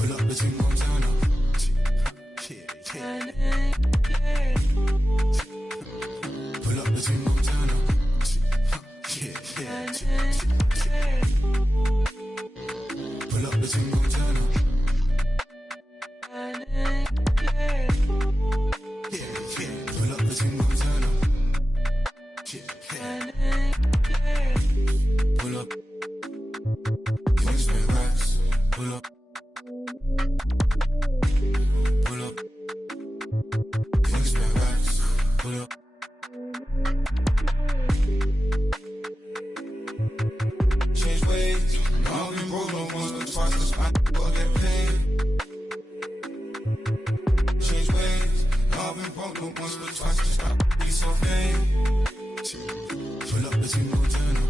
Pull up the team, gon' turn up. Pull up the team, gon' turn up. Pull up the team, gon' turn up. Pull up the team, gon' turn up. Pull up. Can't spend racks. Pull up. Pull up. Can't spend racks. Pull up. Change ways. I've been broke no once but twice. This I will get paid. Change ways. I've been broke no once but twice. This I be so vain. Pull up the team, gon' turn up.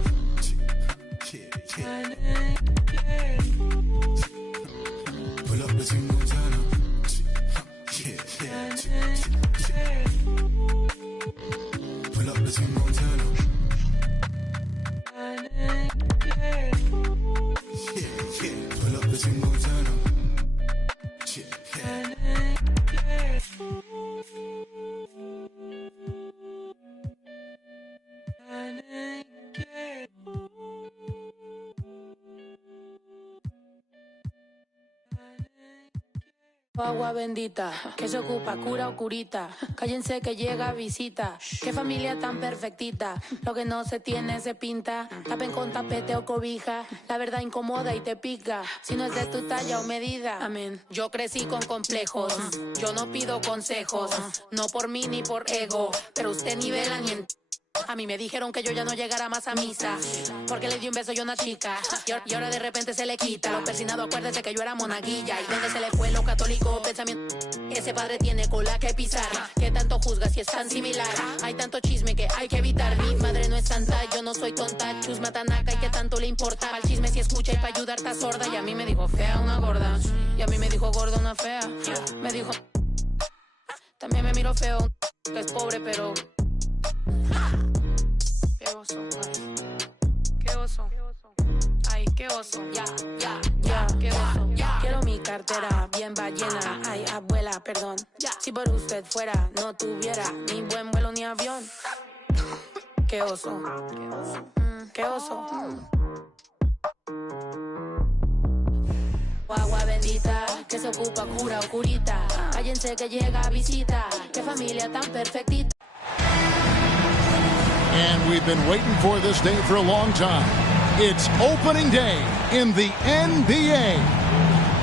Pull up the team, gon' turn up. Pull up the team, gon' turn up. Pull up the team, gon' turn up. Agua bendita, que se ocupa, cura o curita. Cállense que llega visita. Qué familia tan perfectita. Lo que no se tiene se pinta. Tapen con tapete o cobija. La verdad incomoda y te pica. Si no es de tu talla o medida. Amén. Yo crecí con complejos. Yo no pido consejos. No por mí ni por ego. Pero usted nivela ni en... A mí me dijeron que yo ya no llegara más a misa porque le di un beso yo a una chica y ahora de repente se le quita. Lo persinado, acuérdese que yo era monaguilla. ¿Y dónde se le fue lo católico pensamiento? Ese padre tiene cola que pisar. ¿Qué tanto juzga si es tan similar? Hay tanto chisme que hay que evitar. Mi madre no es santa, yo no soy tonta. Chusma tanaca y que tanto le importa. Al chisme si escucha y para ayudar está sorda. Y a mí me dijo fea una gorda. Y a mí me dijo gorda una fea. Me dijo... También me miro feo, que es pobre pero... Qué oso, ay. Qué oso. Ay, qué oso. Ya, qué oso. Quiero mi cartera bien ballena. Ay, abuela, perdón. Si por usted fuera, no tuviera ni buen vuelo ni avión. Qué oso. Qué oso. Agua bendita, que se ocupa, cura o curita. Cállense que llega visita. Qué familia tan perfectita. And we've been waiting for this day for a long time. It's opening day in the NBA.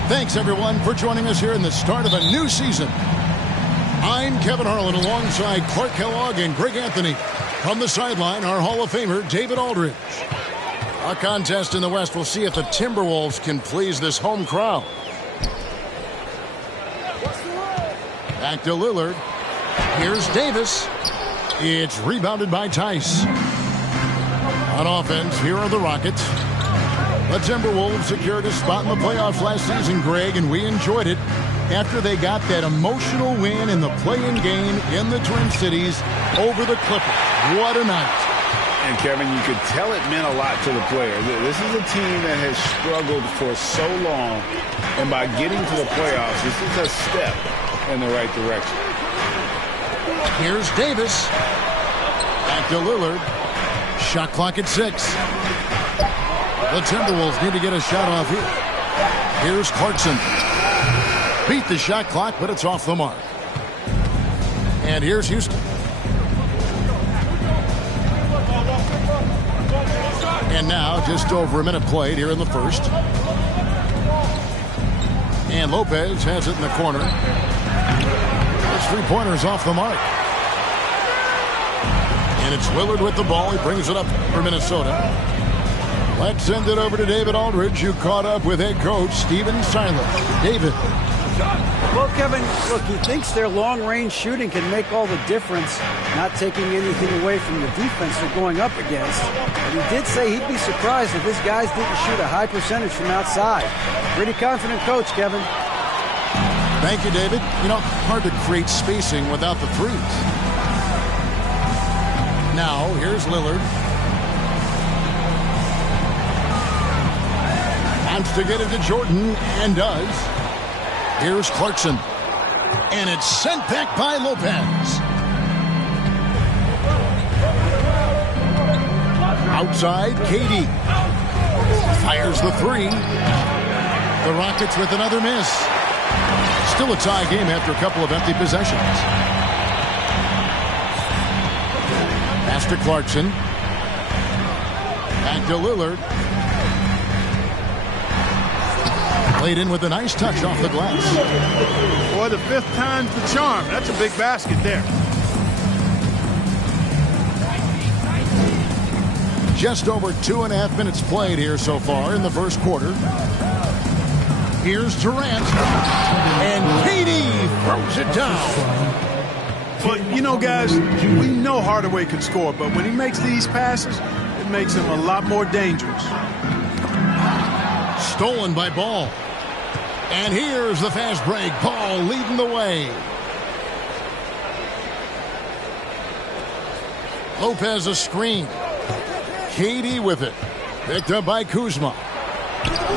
Thanks, everyone, for joining us here in the start of a new season. I'm Kevin Harlan alongside Clark Kellogg and Greg Anthony. From the sideline, our Hall of Famer, David Aldridge. A contest in the West. We'll see if the Timberwolves can please this home crowd. Back to Lillard. Here's Davis. It's rebounded by Tice. On offense, here are the Rockets. The Timberwolves secured a spot in the playoffs last season, Greg, and we enjoyed it after they got that emotional win in the play-in game in the Twin Cities over the Clippers. What a night. And, Kevin, you could tell it meant a lot to the players. This is a team that has struggled for so long, and by getting to the playoffs, this is a step in the right direction. Here's Davis. Back to Lillard. Shot clock at 6. The Timberwolves need to get a shot off here. Here's Clarkson. Beat the shot clock, but it's off the mark. And here's Houston. And now, just over a minute played here in the first. And Lopez has it in the corner. His three-pointer's off the mark. And it's Lillard with the ball. He brings it up for Minnesota. Let's send it over to David Aldridge, who caught up with head coach Stephen Silas. David. Well, Kevin, look, he thinks their long-range shooting can make all the difference, not taking anything away from the defense they're going up against. But he did say he'd be surprised if his guys didn't shoot a high percentage from outside. Pretty confident coach, Kevin. Thank you, David. You know, hard to create spacing without the threes. Now, here's Lillard. Wants to get it to Jordan, and does. Here's Clarkson. And it's sent back by Lopez. Outside, KD. Fires the three. The Rockets with another miss. Still a tie game after a couple of empty possessions. Pass to Clarkson. Back to Lillard. Played in with a nice touch off the glass. Boy, the fifth time's the charm. That's a big basket there. Just over 2.5 minutes played here so far in the first quarter. Here's Durant. And KD throws it down. But, you know, guys, we know Hardaway can score, but when he makes these passes, it makes him a lot more dangerous. Stolen by Ball. And here's the fast break. Ball leading the way. Lopez a screen. KD with it. Picked up by Kuzma.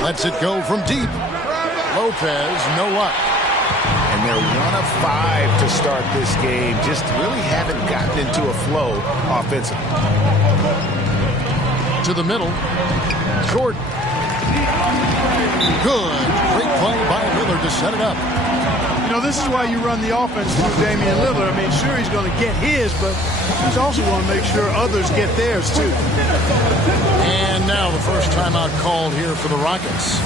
Lets it go from deep. Lopez, no luck. And they're 1 of 5 to start this game. Just really haven't gotten into a flow offensively. To the middle. Jordan. Good. Great play by Lillard to set it up. You know, this is why you run the offense through Damian Lillard. I mean, sure, he's going to get his, but he's also going to make sure others get theirs, too. And now the first timeout called here for the Rockets.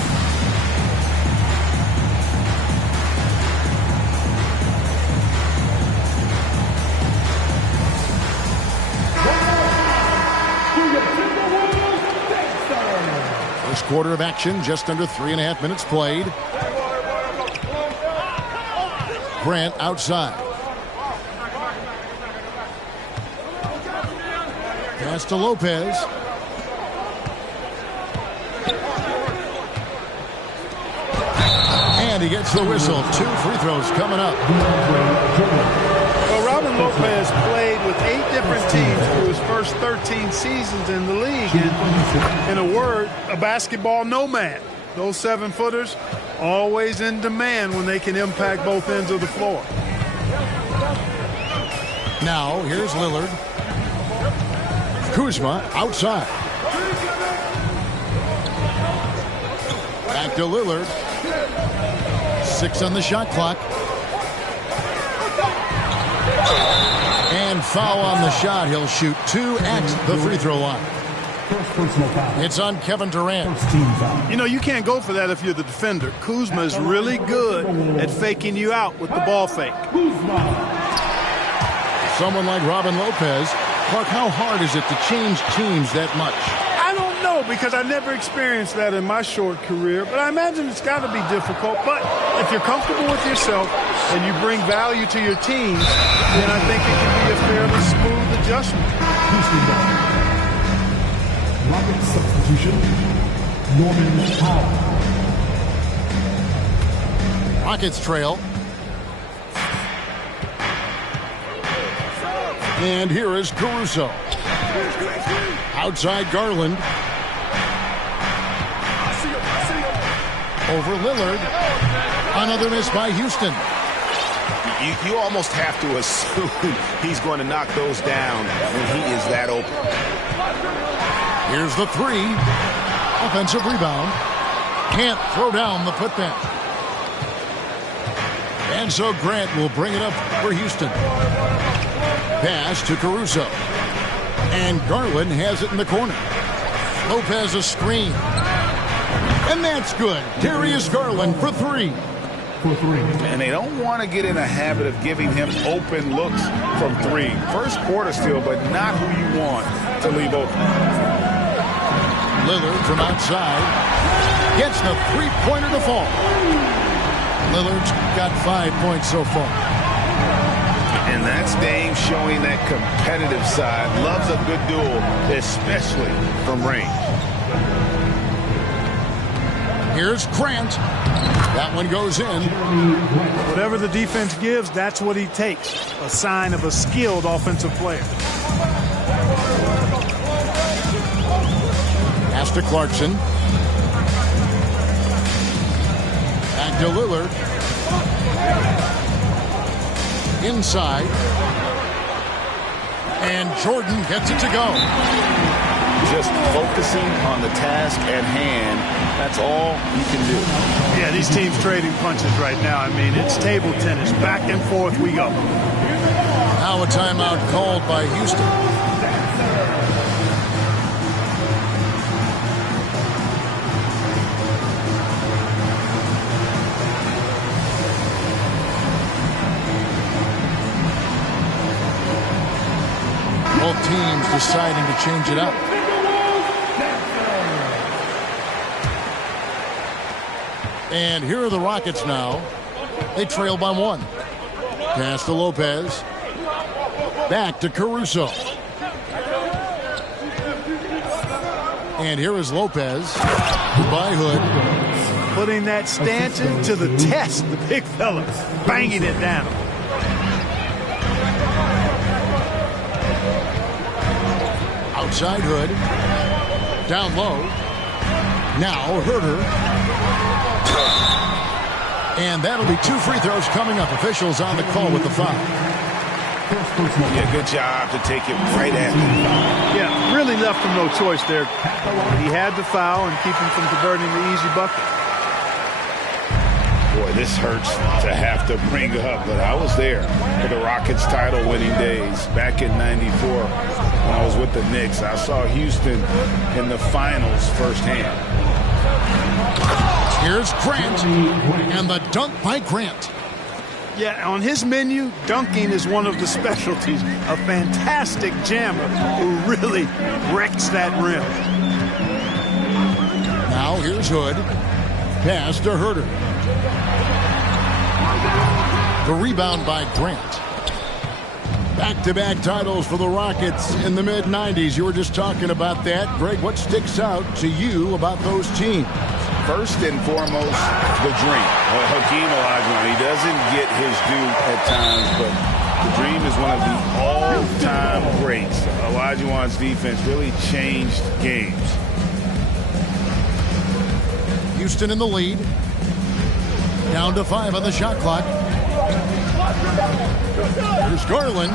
First quarter of action, just under 3.5 minutes played. Grant outside. Pass to Lopez. And he gets the whistle. 2 free throws coming up. Well, Robin Lopez played with 8 different teams through his first 13 seasons in the league. And in a word, a basketball nomad. Those 7-footers always in demand when they can impact both ends of the floor. Now, here's Lillard. Kuzma outside. Back to Lillard. 6 on the shot clock. And foul on the shot. He'll shoot 2 at the free throw line. It's on Kevin Durant. You know, you can't go for that if you're the defender. Kuzma is really good at faking you out with the ball fake. Someone like Robin Lopez. Clark, how hard is it to change teams that much? I don't know, because I never experienced that in my short career, but I imagine it's got to be difficult. But if you're comfortable with yourself and you bring value to your team, then I think it can be a fairly smooth adjustment. Rocket substitution, Norman Powell. Rockets trail. And here is Caruso. Outside Garland. Over Lillard. Another miss by Houston. You almost have to assume he's going to knock those down when he is that open. Here's the 3. Offensive rebound. Can't throw down the putback. And so Grant will bring it up for Houston. Pass to Caruso. And Garland has it in the corner. Lopez a screen. And that's good. Darius Garland for 3. And they don't want to get in a habit of giving him open looks from 3. First quarter still, but not who you want to leave open. Lillard from outside gets the three-pointer to fall. Lillard's got 5 points so far. And that's Dame showing that competitive side. Loves a good duel, especially from range. Here's Grant. That one goes in. Whatever the defense gives, that's what he takes. A sign of a skilled offensive player. Pass to Clarkson. Back to to Lillard. Inside. And Jordan gets it to go. Just focusing on the task at hand. That's all you can do. Yeah, these teams trading punches right now. I mean, it's table tennis. Back and forth we go. Now a timeout called by Houston. Both teams deciding to change it up. And here are the Rockets now. They trail by 1. Pass to Lopez. Back to Caruso. And here is Lopez. By Hood. Putting that Stanton to the test. The big fella banging it down. Outside Hood. Down low. Now Herter. And that'll be 2 free throws coming up. Officials on the call with the foul. Yeah, good job to take it right at him. Yeah, really left him no choice there. He had to foul and keep him from converting the easy bucket. Boy, this hurts to have to bring up, but I was there for the Rockets title-winning days back in '94 when I was with the Knicks. I saw Houston in the finals firsthand. Here's Grant, and the dunk by Grant. Yeah, on his menu, dunking is one of the specialties. A fantastic jammer who really wrecks that rim. Now here's Hood. Pass to Herter. The rebound by Grant. Back-to-back titles for the Rockets in the mid-90s. You were just talking about that. Greg, what sticks out to you about those teams? First and foremost, the dream. Hakeem Olajuwon, he doesn't get his due at times, but the dream is one of the all-time greats. Olajuwon's defense really changed games. Houston in the lead. Down to 5 on the shot clock. Here's Garland.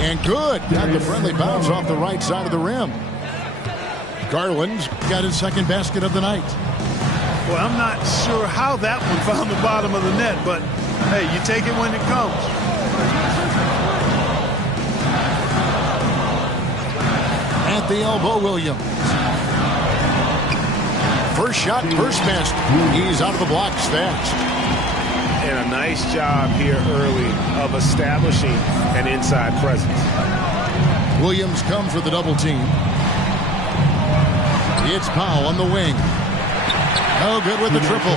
And good. Got the friendly bounce off the right side of the rim. Garland's got his second basket of the night. Well, I'm not sure how that one found the bottom of the net, but hey, you take it when it comes. At the elbow, Williams. First shot, first best. He's out of the blocks fast. And a nice job here early of establishing an inside presence. Williams comes with the double team. It's Powell on the wing. Oh, good with the triple.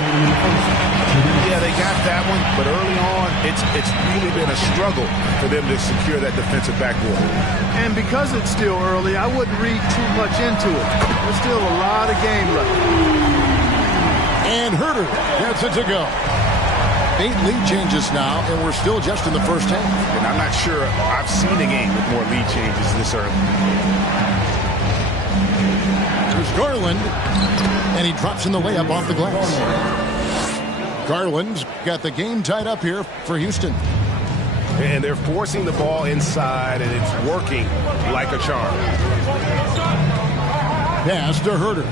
Yeah, they got that one, but early on, it's really been a struggle for them to secure that defensive backboard. And because it's still early, I wouldn't read too much into it. There's still a lot of game left. And Herter gets it to go. 8 lead changes now, and we're still just in the first half. And I'm not sure I've seen a game with more lead changes this early. There's Garland, and he drops in the layup off the glass. Garland's got the game tied up here for Houston. And they're forcing the ball inside, and it's working like a charm. Pass to Herter.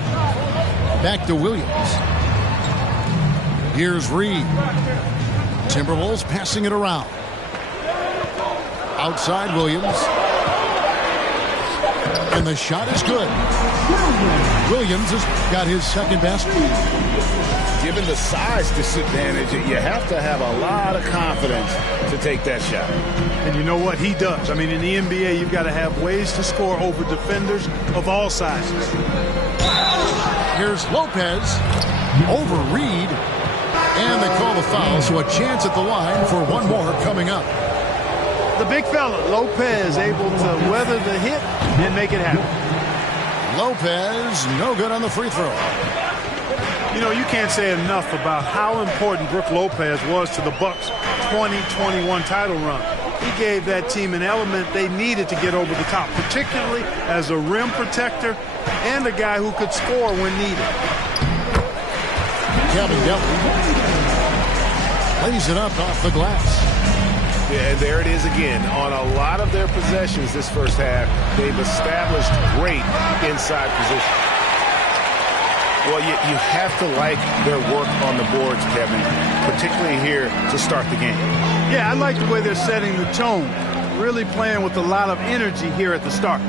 Back to Williams. Here's Reed. Timberwolves passing it around. Outside Williams. And the shot is good. Williams has got his second basket. Given the size disadvantage, you have to have a lot of confidence to take that shot. And you know what? He does. I mean, in the NBA, you've got to have ways to score over defenders of all sizes. Here's Lopez over Reed. And they call the foul, so a chance at the line for one more coming up. The big fella, Lopez, able to weather the hit and make it happen. Lopez, no good on the free throw. You know, you can't say enough about how important Brook Lopez was to the Bucks' 2021 title run. He gave that team an element they needed to get over the top, particularly as a rim protector and a guy who could score when needed. Kevin Gelly. Lays it up off the glass. Yeah, there it is again. On a lot of their possessions this first half, they've established great inside position. Well, you have to like their work on the boards, Kevin, particularly here to start the game. Yeah, I like the way they're setting the tone. Really playing with a lot of energy here at the start.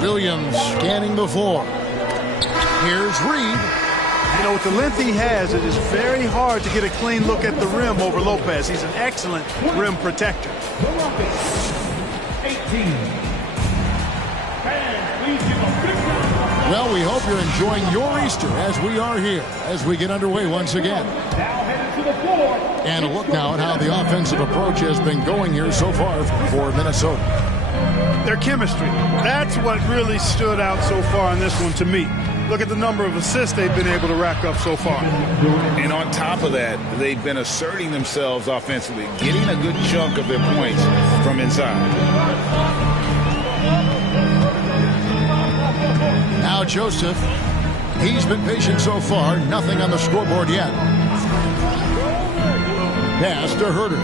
Williams scanning the floor. Here's Reed. You know, with the length he has, it is very hard to get a clean look at the rim over Lopez. He's an excellent rim protector. The Rockets, 18. And please give a big round of applause. Well, we hope you're enjoying your Easter as we are here, as we get underway once again. Now headed to the floor. And a look now at how the offensive approach has been going here so far for Minnesota. Their chemistry, that's what really stood out so far in this one to me. Look at the number of assists they've been able to rack up so far. And on top of that, they've been asserting themselves offensively, getting a good chunk of their points from inside. Now Joseph, he's been patient so far, nothing on the scoreboard yet. Pass to Herter.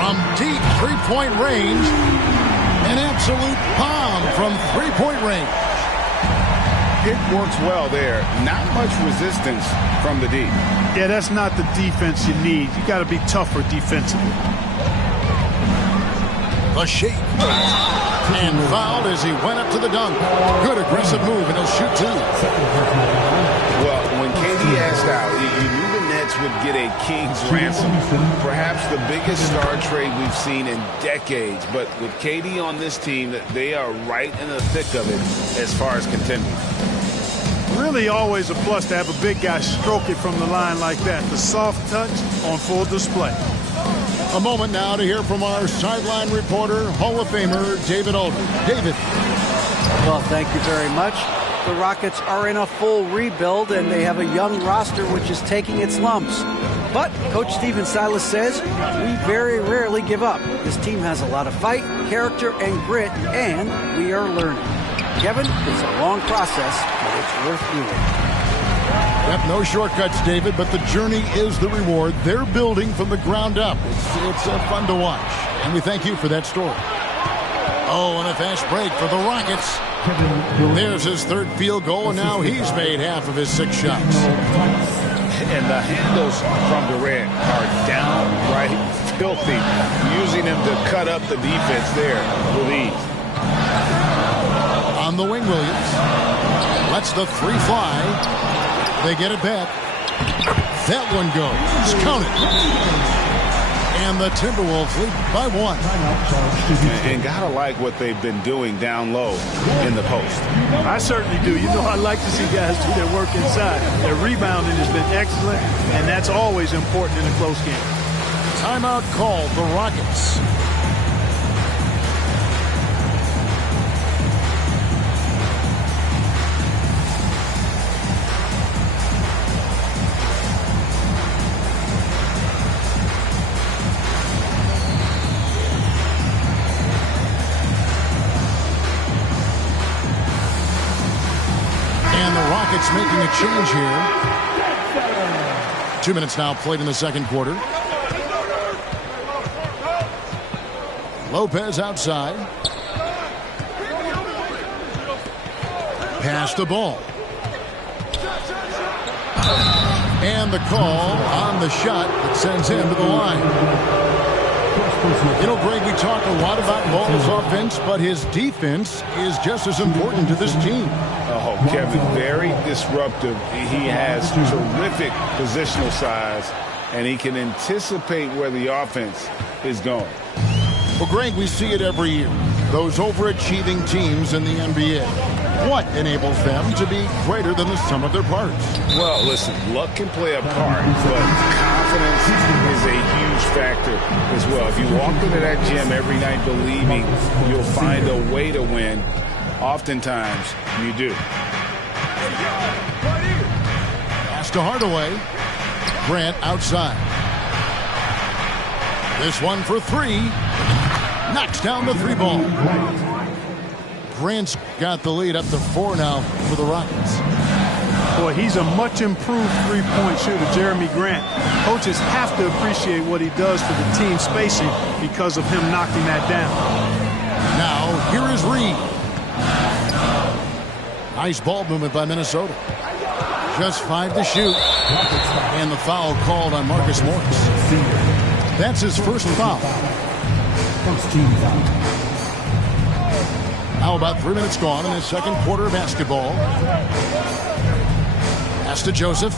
From deep three-point range, an absolute bomb from three-point range. It works well there. Not much resistance from the D. Yeah, that's not the defense you need. You got to be tougher defensively. The shake. And fouled as he went up to the dunk. Good aggressive move, and he'll shoot two. Well, when KD asked out, you knew the Nets would get a king's ransom. Perhaps the biggest star trade we've seen in decades. But with KD on this team, they are right in the thick of it as far as contending. Really always a plus to have a big guy stroke it from the line like that. The soft touch on full display. A moment now to hear from our sideline reporter, Hall of Famer David Aldridge. David. Well, thank you very much. The Rockets are in a full rebuild, and they have a young roster which is taking its lumps. But Coach Stephen Silas says we very rarely give up. This team has a lot of fight, character, and grit, and we are learning. Kevin, it's a long process, but it's worth doing. Yep, no shortcuts, David, but the journey is the reward. They're building from the ground up. It's fun to watch, and we thank you for that story. Oh, and a fast break for the Rockets. There's his third field goal, and now he's made half of his 6 shots. And the handles from Durant are downright filthy, using him to cut up the defense there with ease. On the wing, Williams lets the 3 fly. They get it back. That one goes. Count it. And the Timberwolves lead by 1. And gotta like what they've been doing down low in the post. I certainly do. You know, I like to see guys do their work inside. Their rebounding has been excellent, and that's always important in a close game. Timeout called the Rockets. Rockets making a change here. 2 minutes now played in the second quarter. Lopez outside. Pass the ball. And the call on the shot that sends him to the line. You know, Greg, we talk a lot about Ball's offense, but his defense is just as important to this team. Oh, Kevin, very disruptive. He has terrific positional size, and he can anticipate where the offense is going. Well, Greg, we see it every year. Those overachieving teams in the NBA. What enables them to be greater than the sum of their parts? Well, listen, luck can play a part, but confidence is a huge factor as well. If you walk into that gym every night believing you'll find a way to win, oftentimes you do. Pass to Hardaway. Grant outside. This one for 3. Knocks down the 3 ball. Grant's got the lead up to 4 now for the Rockets. Boy, he's a much improved three-point shooter, Jeremy Grant. Coaches have to appreciate what he does for the team spacing because of him knocking that down. Now, here is Reed. Nice ball movement by Minnesota. Just 5 to shoot. And the foul called on Marcus Morris. That's his first foul. First team foul. Now about 3 minutes gone in his second quarter of basketball. Pass to Joseph.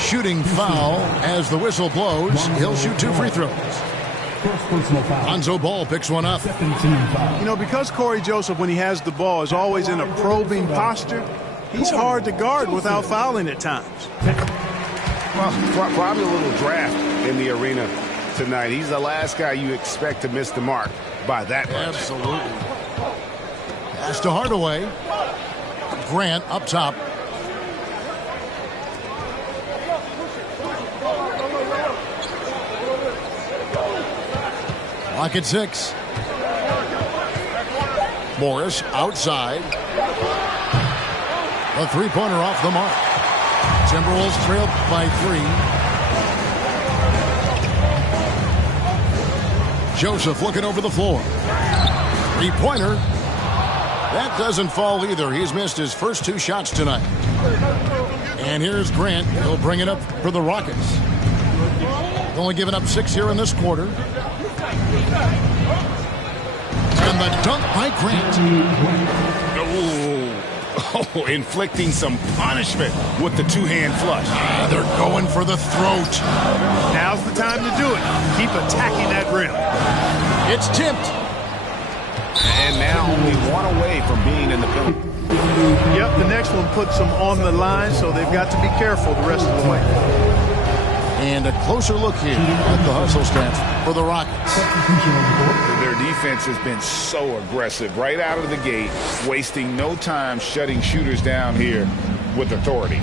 Shooting foul as the whistle blows. He'll shoot 2 free throws. First personal foul. Lonzo Ball picks one up. Second team foul. You know, because Corey Joseph, when he has the ball, is always in a probing posture, he's hard to guard without fouling at times. Well, probably a little draft in the arena tonight. He's the last guy you expect to miss the mark by that much. Absolutely. Pass to Hardaway. Grant up top. Lock at 6. Morris outside. A three-pointer off the mark. Timberwolves trailed by 3. Joseph looking over the floor. Three-pointer. That doesn't fall either. He's missed his first 2 shots tonight. And here's Grant. He'll bring it up for the Rockets. Only given up 6 here in this quarter. And the dunk by Grant. Oh, inflicting some punishment with the 2-hand flush. They're going for the throat. Now's the time to do it. Keep attacking that rim. It's tipped. And now only 1 away from being in the penalty. Yep, the next one puts them on the line, so they've got to be careful the rest of the way. And a closer look here at the hustle stats for the Rockets. Their defense has been so aggressive right out of the gate, wasting no time shutting shooters down here with authority.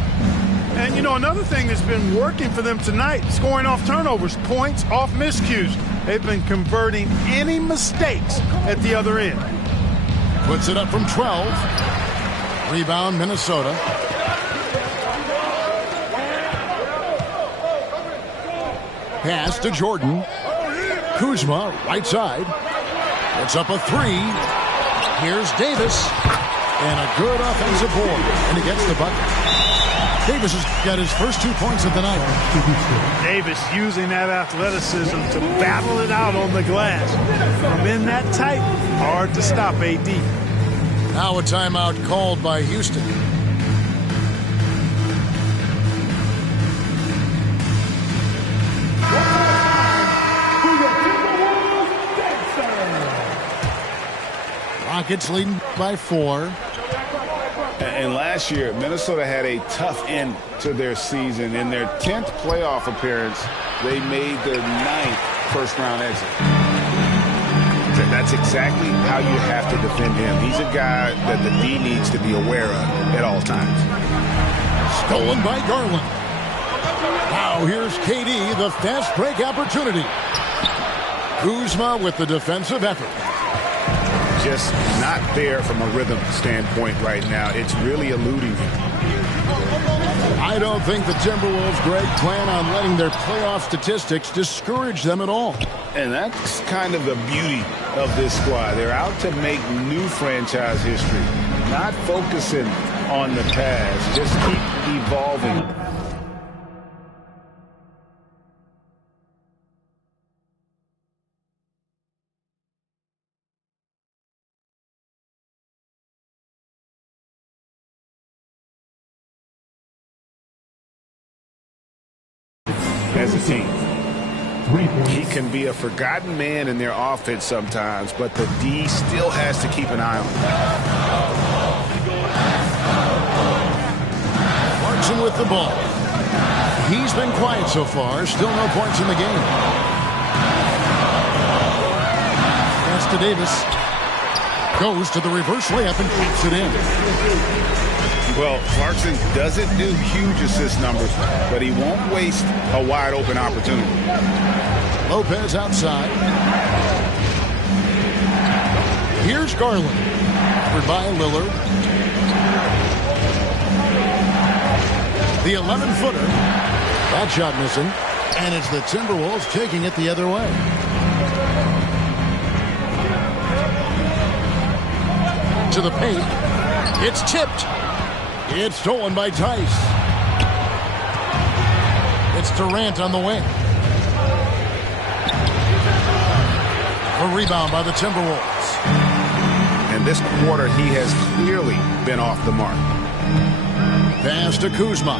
And, you know, another thing that's been working for them tonight, scoring off turnovers, points off miscues. They've been converting any mistakes at the other end. Puts it up from 12. Rebound, Minnesota. Pass to Jordan. Kuzma, right side. Puts up a 3. Here's Davis. And a good offensive board. And he gets the bucket. Davis has got his first 2 points of the night. Davis using that athleticism to battle it out on the glass. From in that tight, hard to stop AD. Now a timeout called by Houston. Rockets leading by 4. And last year, Minnesota had a tough end to their season. In their 10th playoff appearance, they made their 9th first-round exit. That's exactly how you have to defend him. He's a guy that the D needs to be aware of at all times. Stolen by Garland. Now here's KD, the fast break opportunity. Kuzma with the defensive effort. Just not there from a rhythm standpoint right now. It's really eluding him. I don't think the Timberwolves, Greg, plan on letting their playoff statistics discourage them at all. And that's kind of the beauty of this squad. They're out to make new franchise history, not focusing on the past. Just keep evolving. As a team. He can be a forgotten man in their offense sometimes, but the D still has to keep an eye on him. Clarkson with the ball. He's been quiet so far. Still no points in the game. Pass to Davis. Goes to the reverse layup and keeps it in. Well, Clarkson doesn't do huge assist numbers, but he won't waste a wide-open opportunity. Lopez outside. Here's Garland. Covered by Lillard. The 11-footer. That shot missing. And it's the Timberwolves taking it the other way. To the paint. It's tipped. It's stolen by Tice. It's Durant on the wing. A rebound by the Timberwolves. And this quarter, he has clearly been off the mark. Pass to Kuzma.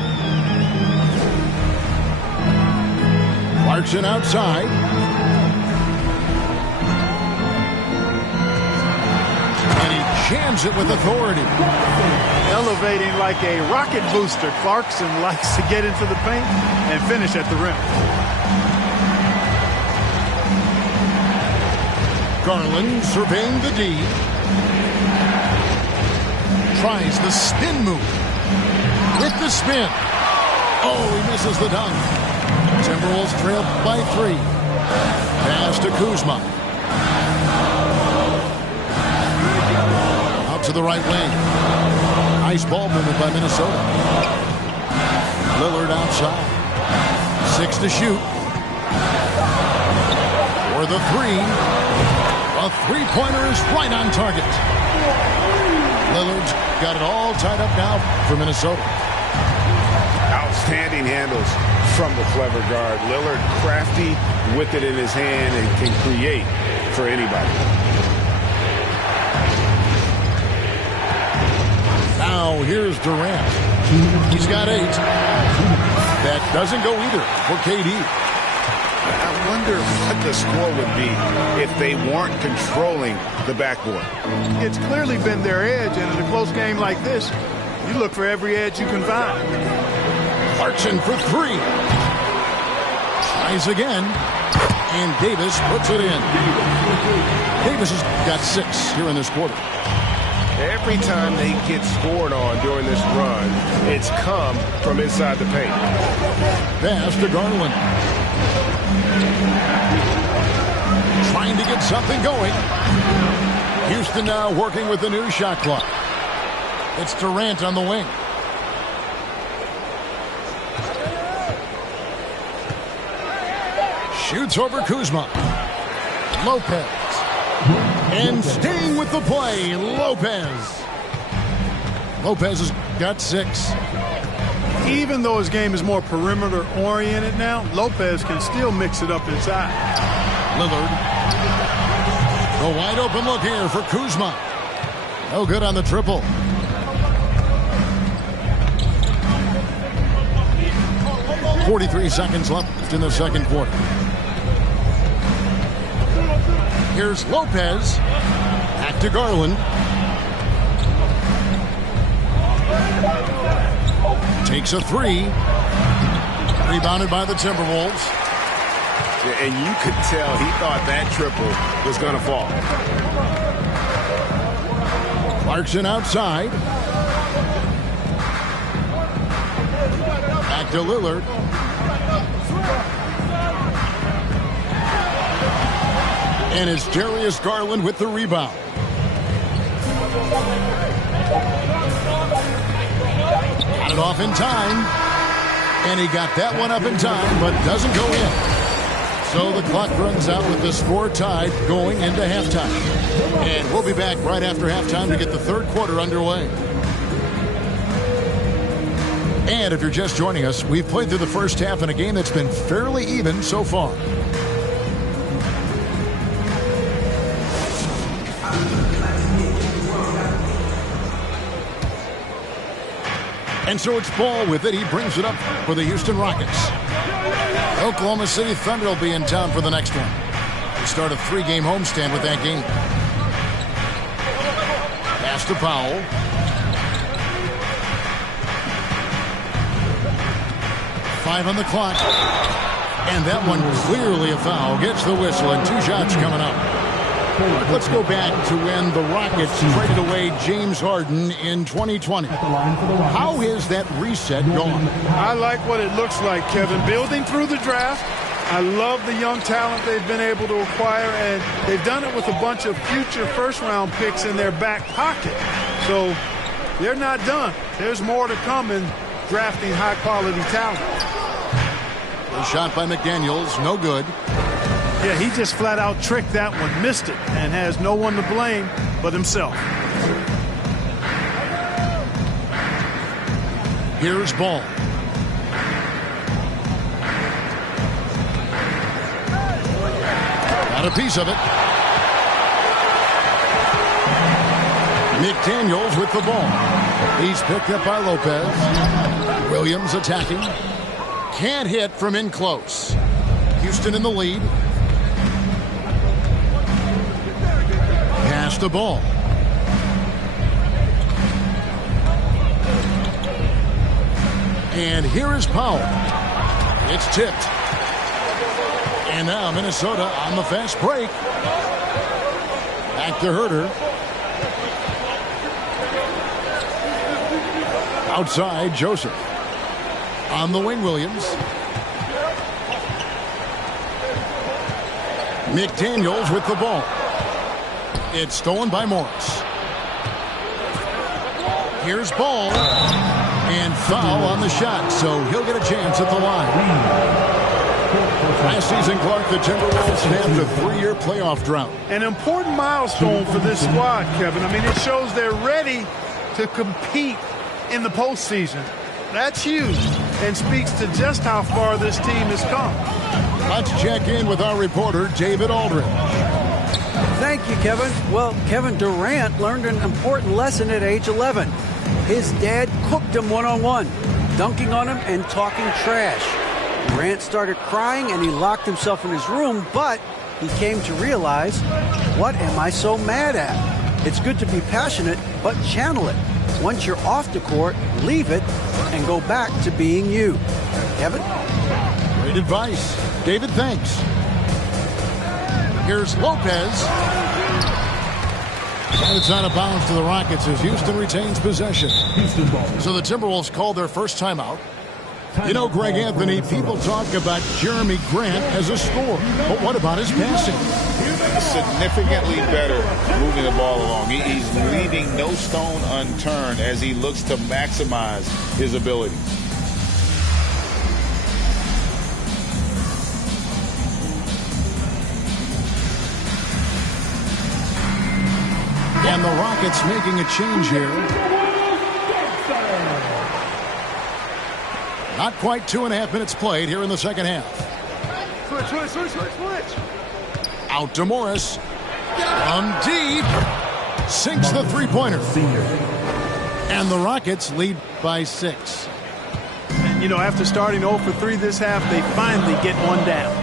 Clarkson outside. And he jams it with authority. Elevating like a rocket booster. Clarkson likes to get into the paint and finish at the rim. Garland surveying the D. Tries the spin move. With the spin. Oh, he misses the dunk. Timberwolves trail by 3. Pass to Kuzma. Out to the right wing. Nice ball movement by Minnesota. Lillard outside. 6 to shoot. For the 3. A three-pointer is right on target. Lillard's got it all tied up now for Minnesota. Outstanding handles from the clever guard. Lillard crafty with it in his hand and can create for anybody. Now here's Durant. He's got 8. That doesn't go either for KD. I wonder what the score would be if they weren't controlling the backboard. It's clearly been their edge, and in a close game like this, you look for every edge you can find. Clarkson for 3. Tries again. And Davis puts it in. Davis has got 6 here in this quarter. Every time they get scored on during this run, it's come from inside the paint. Pass to Garland. Trying to get something going. Houston now working with the new shot clock. It's Durant on the wing. Shoots over Kuzma. Lopez. And staying with the play, Lopez. Lopez has got 6. Even though his game is more perimeter-oriented now, Lopez can still mix it up inside. Lillard. The wide open look here for Kuzma. No good on the triple. .43 seconds left in the second quarter. Here's Lopez. Back to Garland. Takes a 3. Rebounded by the Timberwolves. And you could tell he thought that triple was going to fall. Clarkson outside. Back to Lillard. And it's Darius Garland with the rebound. Got it off in time. And he got that one up in time, but doesn't go in. So the clock runs out with the score tied going into halftime. And we'll be back right after halftime to get the third quarter underway. And if you're just joining us, we've played through the first half in a game that's been fairly even so far. And so it's Ball with it. He brings it up for the Houston Rockets. Oklahoma City Thunder will be in town for the next one. They start a 3-game homestand with that game. Pass to Powell. Five on the clock. And that one clearly a foul. Gets the whistle and 2 shots coming up. Let's go back to when the Rockets traded away James Harden in 2020. How has that reset gone? I like what it looks like, Kevin. Building through the draft, I love the young talent they've been able to acquire, and they've done it with a bunch of future first-round picks in their back pocket. So they're not done. There's more to come in drafting high-quality talent. A shot by McDaniels, no good. Yeah, he just flat-out tricked that one, missed it, and has no one to blame but himself. Here's Ball. Got a piece of it. McDaniels with the ball. He's picked up by Lopez. Williams attacking. Can't hit from in close. Houston in the lead. Pass the ball. And here is Powell. It's tipped. And now Minnesota on the fast break. Back to Herter. Outside, Joseph. On the wing, Williams. McDaniels with the ball. It's stolen by Morris. Here's Ball. And foul on the shot, so he'll get a chance at the line. Last season, Clark, the Timberwolves snapped a 3-year playoff drought. An important milestone for this squad, Kevin. I mean, it shows they're ready to compete in the postseason. That's huge and speaks to just how far this team has come. Let's check in with our reporter, David Aldridge. Thank you, Kevin. Well, Kevin Durant learned an important lesson at age 11. His dad cooked him one-on-one, dunking on him and talking trash. Durant started crying and he locked himself in his room, but he came to realize, what am I so mad at? It's good to be passionate, but channel it. Once you're off the court, leave it and go back to being you. Kevin? Great advice. David, thanks. Here's Lopez. And it's out of bounds to the Rockets as Houston retains possession. So the Timberwolves called their first timeout. You know, Greg Anthony, people talk about Jeremy Grant as a scorer, but what about his passing? Significantly better moving the ball along. He's leaving no stone unturned as he looks to maximize his abilities. And the Rockets making a change here. Not quite 2.5 minutes played here in the second half. Switch. Out to Morris. From deep. Sinks the three-pointer. And the Rockets lead by 6. And, you know, after starting 0 for 3 this half, they finally get one down.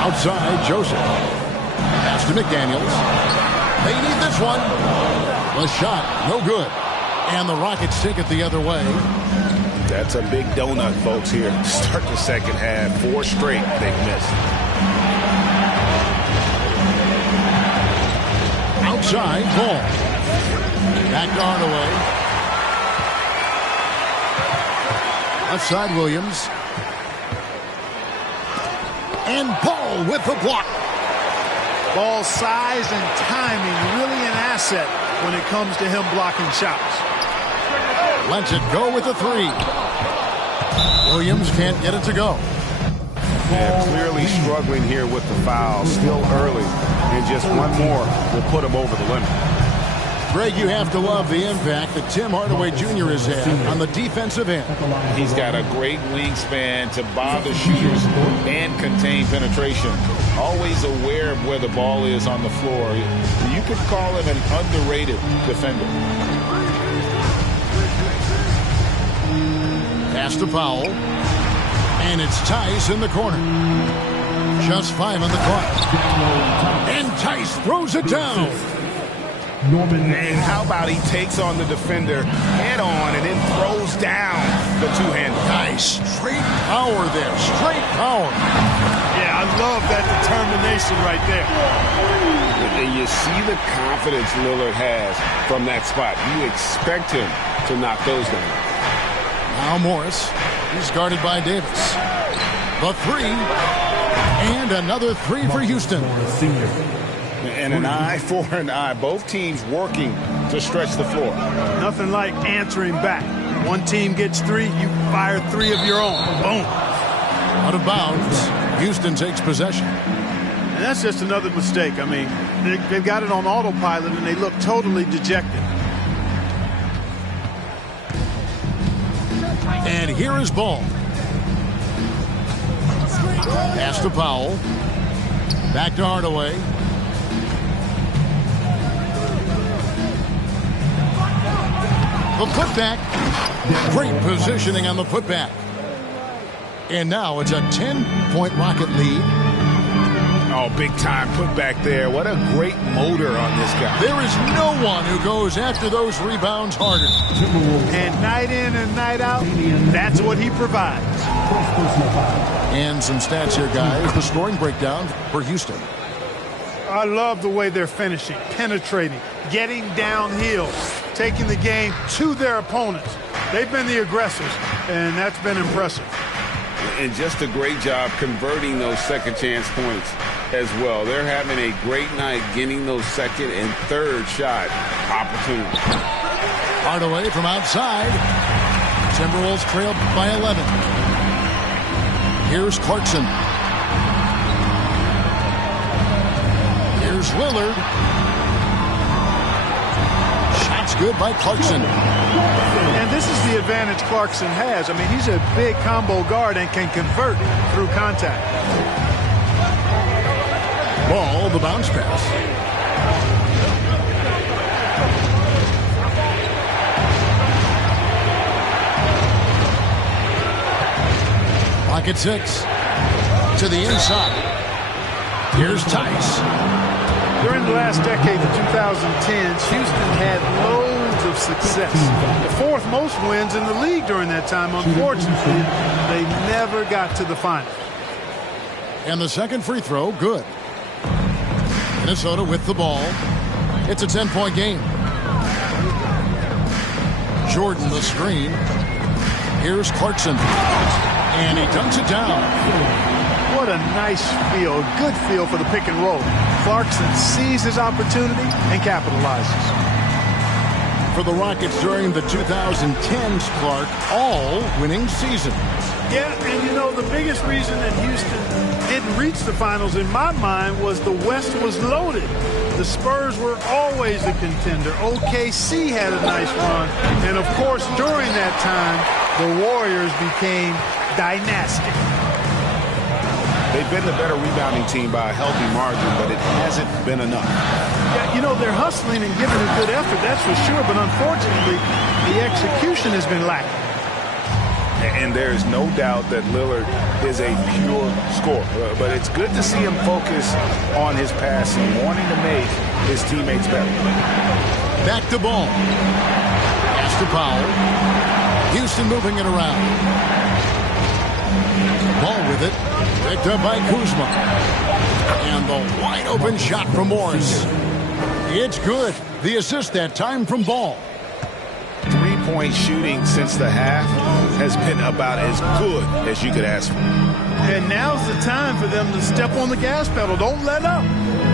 Outside, Joseph. Pass to McDaniels. They need this one. The shot, no good. And the Rockets take it the other way. That's a big donut, folks, here. Start the second half. 4 straight they've missed. Outside, Ball. Back guard away. Left side, Williams. And Ball with the block. Ball size and timing really an asset when it comes to him blocking shots. Lets it go with the 3. Williams can't get it to go. Yeah, clearly struggling here with the foul. Still early. And just one more will put him over the limit. Greg, you have to love the impact that Tim Hardaway Jr. has had on the defensive end. He's got a great wingspan to bother shooters and contain penetration. Always aware of where the ball is on the floor. You could call him an underrated defender. Pass to Powell. And it's Tice in the corner. Just 5 on the clock. And Tice throws it down. And how about he takes on the defender head on and then throws down the two-hander. Nice. Straight power there. Straight power. Yeah, I love that determination right there. And you see the confidence Lillard has from that spot. You expect him to knock those down. Now Now Morris. He's guarded by Davis. The three. And another three for Houston. And an eye for an eye. Both teams working to stretch the floor. Nothing like answering back. One team gets three, you fire three of your own. Boom. Out of bounds. Houston takes possession. And that's just another mistake. I mean, they've got it on autopilot, and they look totally dejected. And here is Ball. Pass to Powell. Back to Hardaway. The putback. Great positioning on the putback. And now it's a 10-point Rocket lead. Oh, big time putback there. What a great motor on this guy. There is no one who goes after those rebounds harder. And night in and night out, that's what he provides. And some stats here, guys. The scoring breakdown for Houston. I love the way they're finishing, penetrating, getting downhill, taking the game to their opponents. They've been the aggressors, and that's been impressive. And just a great job converting those second chance points as well. They're having a great night getting those second and third shot opportunities. Hardaway from outside. Timberwolves trail by 11. Here's Clarkson. Here's Lillard. Shots good by Clarkson. And this is the advantage Clarkson has. I mean, he's a big combo guard and can convert through contact. Ball, the bounce pass. Pocket 6 to the inside. Here's Tice. During the last decade, the 2010s, Houston had loads of success. The fourth most wins in the league during that time. Unfortunately, they never got to the final. And the second free throw, good. Minnesota with the ball. It's a 10-point game. Jordan the screen. Here's Clarkson. And he dunks it down. What a nice feel, a good feel for the pick and roll. Clarkson sees his opportunity and capitalizes. For the Rockets during the 2010s, Clark, all winning season. Yeah, and you know, the biggest reason that Houston didn't reach the finals in my mind was the West was loaded. The Spurs were always a contender. OKC had a nice run. And, of course, during that time, the Warriors became dynastic. They've been the better rebounding team by a healthy margin, but it hasn't been enough. Yeah, you know, they're hustling and giving a good effort, that's for sure. But unfortunately, the execution has been lacking. And there is no doubt that Lillard is a pure scorer. But it's good to see him focus on his passing, wanting to make his teammates better. Back to Ball. Pass to Powell. Houston moving it around. Ball with it. Picked up by Kuzma. And the wide open shot from Morris. It's good. The assist that time from Ball. Three-point shooting since the half has been about as good as you could ask for. And now's the time for them to step on the gas pedal. Don't let up.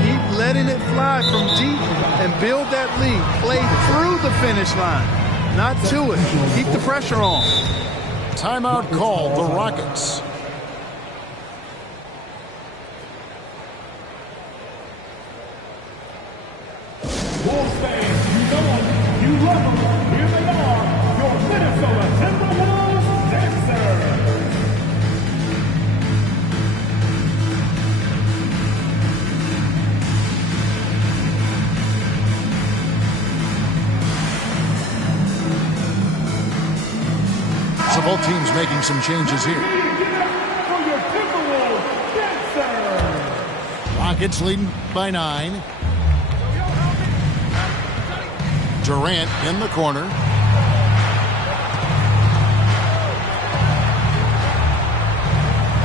Keep letting it fly from deep and build that lead. Play through the finish line, not to it. Keep the pressure on. Timeout called the Rockets. Bulls fans, you know them, you love them. Here they are, your Minnesota Timberwolves dancers. So both teams making some changes here. For your Timberwolves dancers. Rockets leading by 9. Durant in the corner.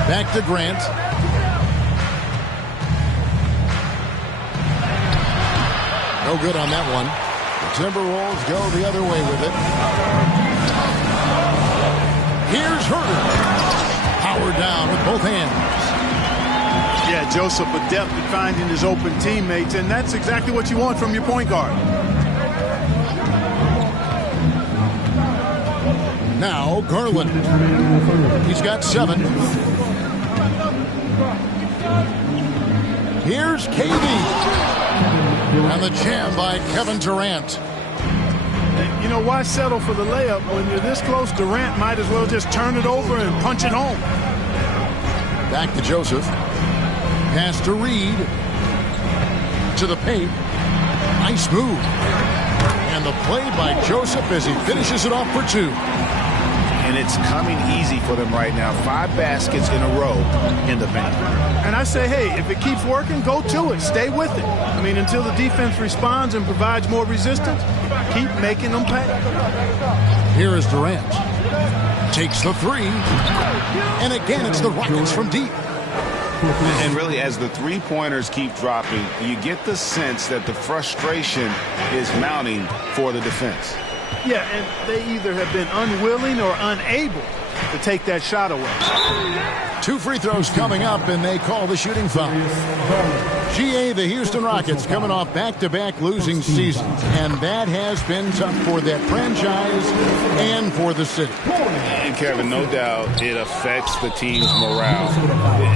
Back to Grant. No good on that one. The Timberwolves go the other way with it. Here's Herter. Powered down with both hands. Yeah, Joseph adept at finding his open teammates, and that's exactly what you want from your point guard. Now Garland. He's got 7. Here's KD. And the jam by Kevin Durant. You know, why settle for the layup when you're this close? Durant might as well just turn it over and punch it home. Back to Joseph. Pass to Reed. To the paint. Nice move. And the play by Joseph as he finishes it off for 2. And it's coming easy for them right now. 5 baskets in a row in the paint. And I say, hey, if it keeps working, go to it. Stay with it. I mean, until the defense responds and provides more resistance, keep making them pay. Here is Durant. Takes the 3. And again, it's the Rockets from deep. And really, as the three-pointers keep dropping, you get the sense that the frustration is mounting for the defense. Yeah, and they either have been unwilling or unable to take that shot away. 2 free throws coming up, and they call the shooting foul. GA, the Houston Rockets, coming off back-to-back losing seasons, and that has been tough for that franchise and for the city. And, Kevin, no doubt it affects the team's morale.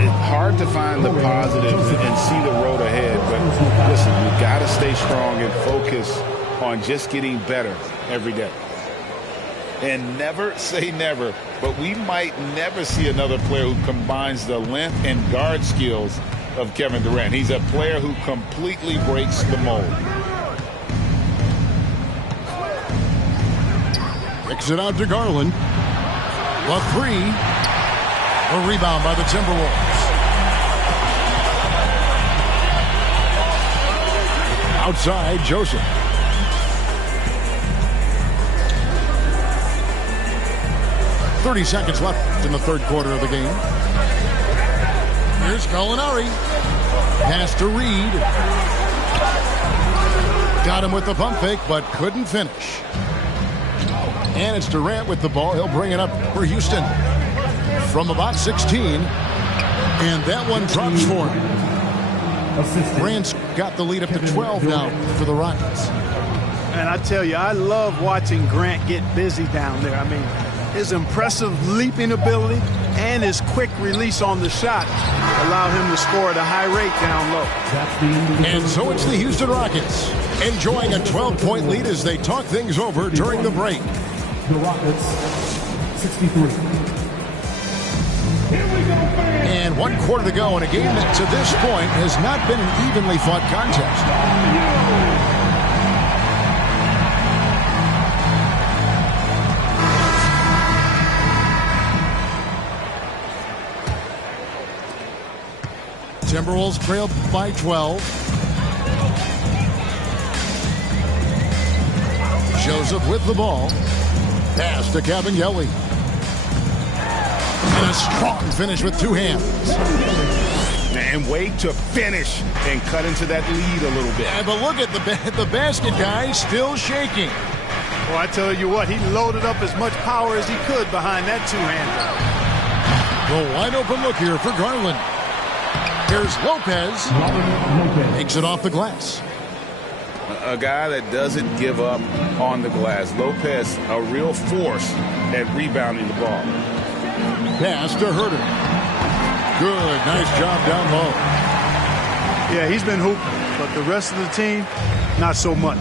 It's hard to find the positives and see the road ahead, but listen, we've got to stay strong and focus on just getting better every day. And never say never, but we might never see another player who combines the length and guard skills of Kevin Durant. He's a player who completely breaks the mold. Kicks it out to Garland. The 3. A rebound by the Timberwolves. Outside, Joseph. .30 seconds left in the third quarter of the game. Here's Gallinari. Pass to Reed. Got him with the pump fake, but couldn't finish. And it's Durant with the ball. He'll bring it up for Houston from about 16. And that one drops for him. Durant's got the lead up to 12 now for the Rockets. And I tell you, I love watching Grant get busy down there. I mean, his impressive leaping ability and his quick release on the shot allow him to score at a high rate down low. And so it's the Houston Rockets enjoying a 12-point lead as they talk things over during the break. The Rockets, 63. And 1 quarter to go in a game that to this point has not been an evenly fought contest. Timberwolves trail by 12. Joseph with the ball. Pass to Cavanielli. And a strong finish with 2 hands. And wait to finish and cut into that lead a little bit. Yeah, but look at the basket guy still shaking. Well, I tell you what, he loaded up as much power as he could behind that 2-hander. The wide open look here for Garland. Here's Lopez. Takes it off the glass. A guy that doesn't give up on the glass. Lopez, a real force at rebounding the ball. Pass to Herter. Good, nice job down low. Yeah, he's been hooping, but the rest of the team, not so much.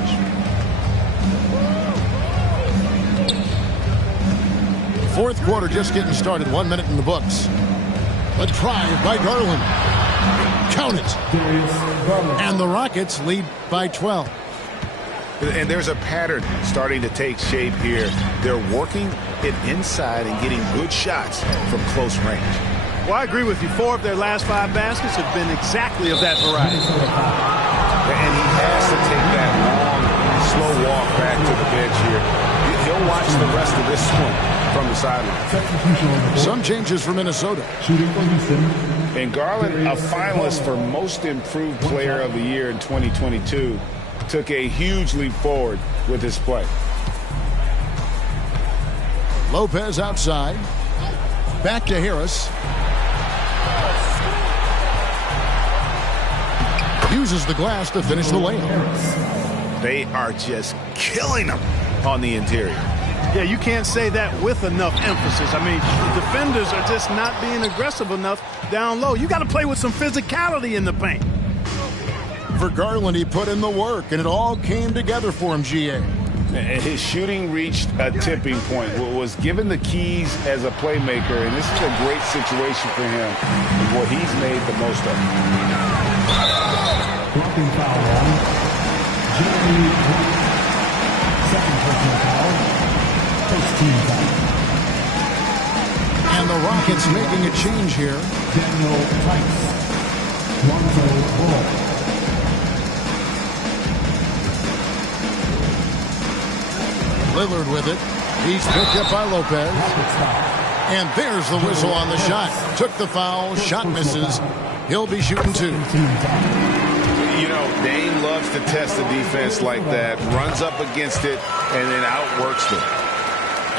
Fourth quarter just getting started. 1 minute in the books. A drive by Garland. Count it. And the Rockets lead by 12. And there's a pattern starting to take shape here. They're working it inside and getting good shots from close range. Well, I agree with you. 4 of their last 5 baskets have been exactly of that variety. And he has to take that long, slow walk back to the bench here. He'll watch the rest of this one from the sideline. Some changes for Minnesota. And Garland, a finalist for Most Improved Player of the Year in 2022, took a huge leap forward with his play. Lopez outside. Back to Harris. Uses the glass to finish the layup. They are just killing them on the interior. Yeah, you can't say that with enough emphasis. I mean, defenders are just not being aggressive enough down low. You got to play with some physicality in the paint. For Garland, he put in the work, and it all came together for him, GA. His shooting reached a tipping point, was given the keys as a playmaker, and this is a great situation for him, and what he's made the most of. Blocking foul on Jeremy. Second personal foul. First team foul. And the Rockets making a change here. Daniel Tice. Lonzo Ball. Lillard with it. He's picked up by Lopez. And there's the whistle on the shot. Took the foul. Shot misses. He'll be shooting two. You know, Dame loves to test the defense like that. Runs up against it and then outworks them.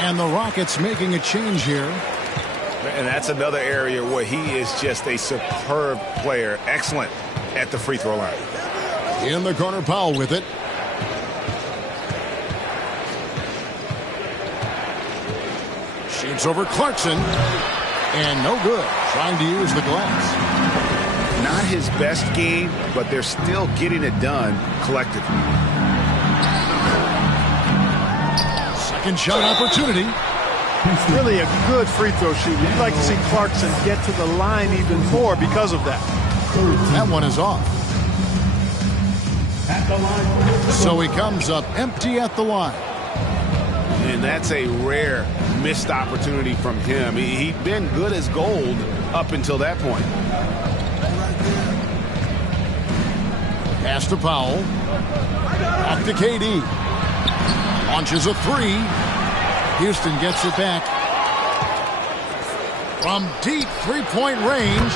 And the Rockets making a change here. And that's another area where he is just a superb player. Excellent at the free throw line. In the corner, Powell with it. Shoots over Clarkson. And no good. Trying to use the glass. Not his best game, but they're still getting it done collectively. Second shot opportunity. Really a good free throw shooter. You'd like to see Clarkson get to the line even more because of that. That one is off. So he comes up empty at the line. And that's a rare missed opportunity from him. He'd been good as gold up until that point. Pass to Powell. Back to KD. Launches a three. Houston gets it back. From deep three-point range.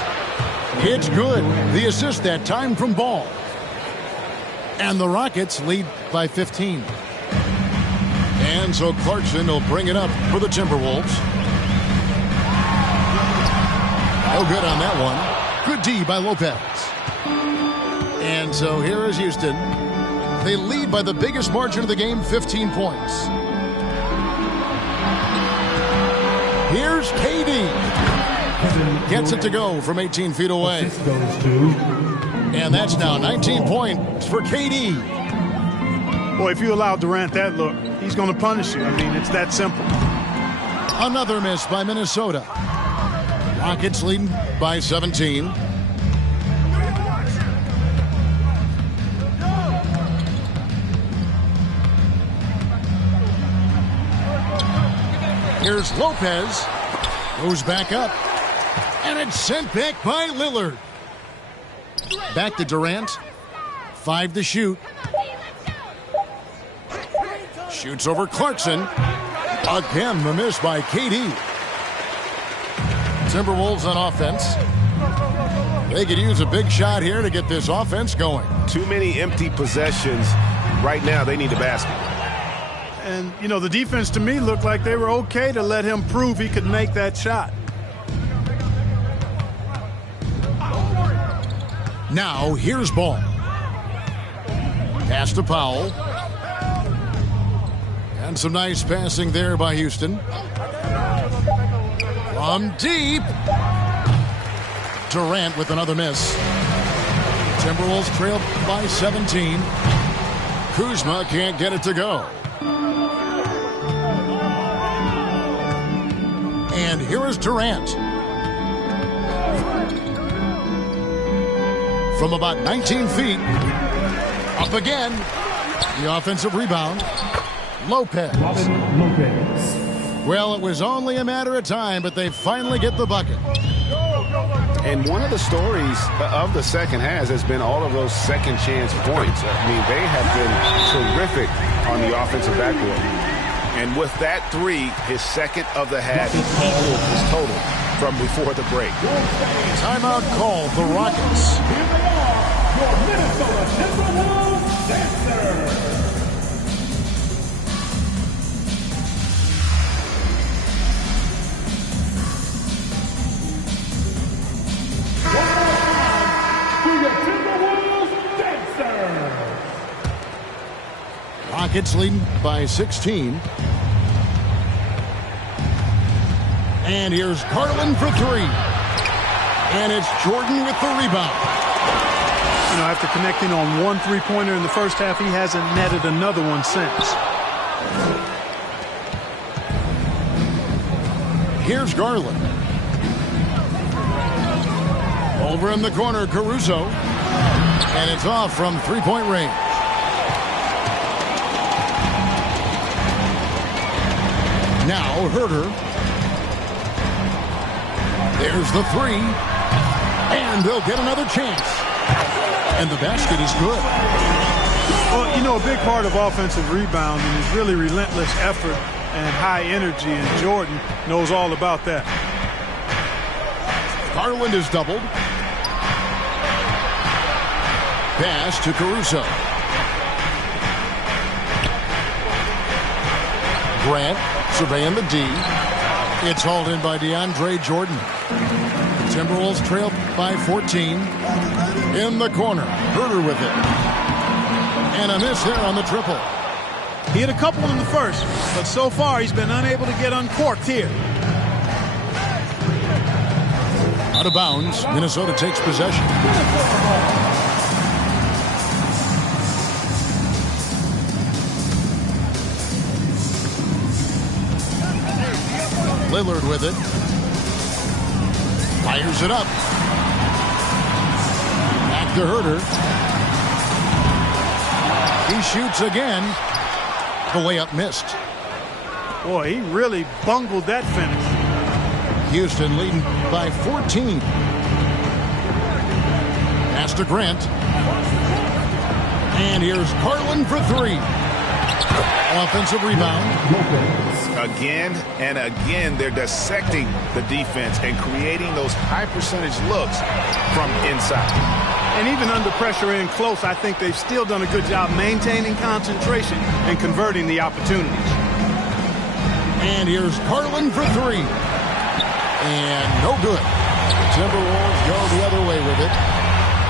It's good. The assist that time from Ball. And the Rockets lead by 15. And so Clarkson will bring it up for the Timberwolves. No good on that one. Good D by Lopez. And so here is Houston. They lead by the biggest margin of the game, 15 points. Here's KD. Gets it to go from 18 feet away. And that's now 19 points for KD. Boy, if you allow Durant that look, he's going to punish you. I mean, it's that simple. Another miss by Minnesota. Rockets leading by 17. Here's Lopez. Goes back up. And it's sent back by Lillard. Back to Durant. 5 to shoot. Shoots over Clarkson. Again, the miss by KD. Timberwolves on offense. They could use a big shot here to get this offense going. Too many empty possessions. Right now, they need a basket. And, you know, the defense to me looked like they were okay to let him prove he could make that shot. Now, here's Ball. Pass to Powell. And some nice passing there by Houston. From deep. Durant with another miss. Timberwolves trail by 17. Kuzma can't get it to go. And here is Durant. From about 19 feet. Up again. The offensive rebound. Lopez. Well, it was only a matter of time, but they finally get the bucket. And one of the stories of the second half has been all of those second chance points. I mean, they have been terrific on the offensive backboard. And with that three, his second of the half equaled his total from before the break. Timeout called the Rockets. Here they are, your Minnesota Timberwolves dancers. Rockets leading by 16. And here's Garland for three. And it's Jordan with the rebound. You know, after connecting on one three-pointer in the first half, he hasn't netted another one since. Here's Garland. Over in the corner, Caruso. And it's off from three-point range. Now Herter. There's the three. And they'll get another chance. And the basket is good. Well, you know, a big part of offensive rebounding is really relentless effort and high energy, and Jordan knows all about that. Garland is doubled. Pass to Caruso. Grant surveying the D. It's hauled in by DeAndre Jordan. Timberwolves trail by 14. In the corner, Herter with it. And a miss there on the triple. He had a couple in the first, but so far he's been unable to get uncorked here. Out of bounds, Minnesota takes possession. Lillard with it. Fires it up. Back to Herter. He shoots again. The layup missed. Boy, he really bungled that finish. Houston leading by 14. Pass to Grant. And here's Garland for three. Offensive rebound. Again and again, they're dissecting the defense and creating those high-percentage looks from inside. And even under pressure in close, I think they've still done a good job maintaining concentration and converting the opportunities. And here's Garland for three. And no good. Timberwolves go the other way with it.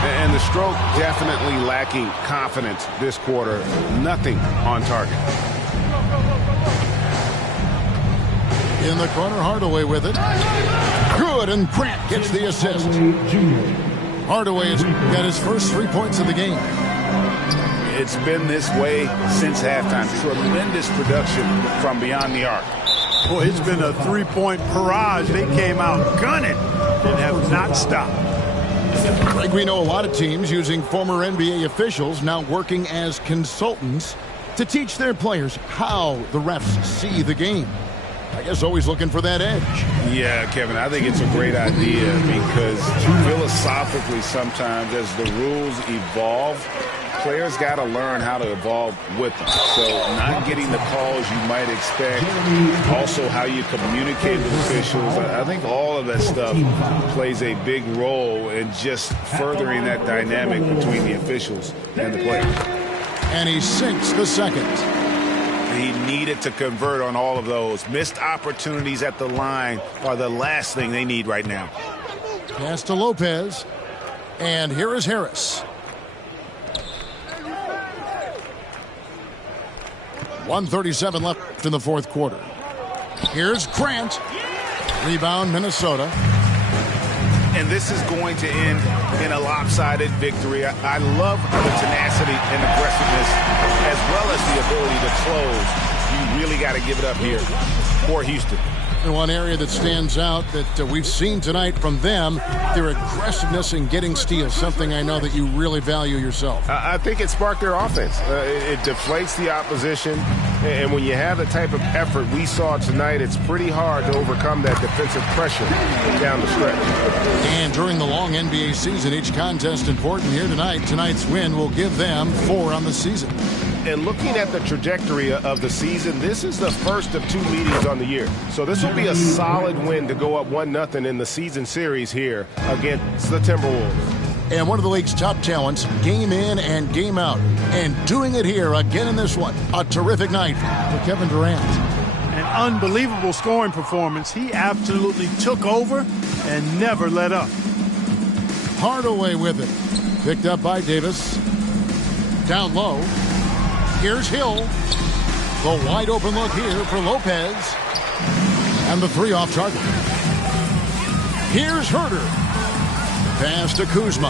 And the stroke definitely lacking confidence this quarter. Nothing on target. In the corner, Hardaway with it. Good, and Grant gets the assist. Hardaway has got his first 3 points of the game. It's been this way since halftime. Tremendous production from beyond the arc. Boy, it's been a three-point barrage. They came out gunning and have not stopped. Greg, we know a lot of teams using former NBA officials now working as consultants to teach their players how the refs see the game. I guess always looking for that edge. Yeah, Kevin, I think it's a great idea because philosophically sometimes as the rules evolve, players got to learn how to evolve with them. So not getting the calls you might expect, also how you communicate with officials. I think all of that stuff plays a big role in just furthering that dynamic between the officials and the players. And he sinks the second. He needed to convert on all of those. Missed opportunities at the line are the last thing they need right now. Pass to Lopez. And here is Harris. 1:37 left in the fourth quarter. Here's Grant. Rebound, Minnesota. And this is going to end in a lopsided victory. I love the tenacity and aggressiveness as well as the ability to close. You really got to give it up here for Houston. And one area that stands out that we've seen tonight from them, their aggressiveness in getting steals, something I know that you really value yourself. I think it sparked their offense. It deflates the opposition, and when you have the type of effort we saw tonight, it's pretty hard to overcome that defensive pressure down the stretch. And during the long NBA season, each contest important here tonight. Tonight's win will give them 4 on the season. And looking at the trajectory of the season, this is the first of 2 meetings on the year. So this will be a solid win to go up 1-0 in the season series here against the Timberwolves. And one of the league's top talents, game in and game out. And doing it here again in this one. A terrific night for Kevin Durant. An unbelievable scoring performance. He absolutely took over and never let up. Hardaway with it. Picked up by Davis. Down low. Here's Hill. The wide open look here for Lopez. And the three off target. Here's Herter. Pass to Kuzma.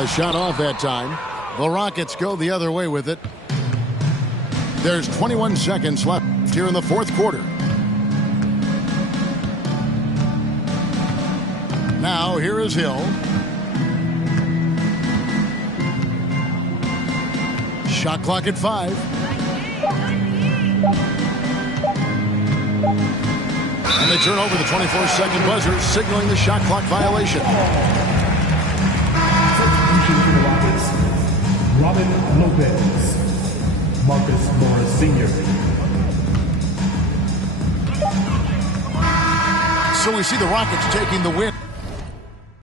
A shot off that time. The Rockets go the other way with it. There's 21 seconds left here in the fourth quarter. Now here is Hill. Shot clock at 5. And they turn over the 24-second buzzer, signaling the shot clock violation. Substitution for the Rockets, Robin Lopez, Marcus Morris Sr. So we see the Rockets taking the win.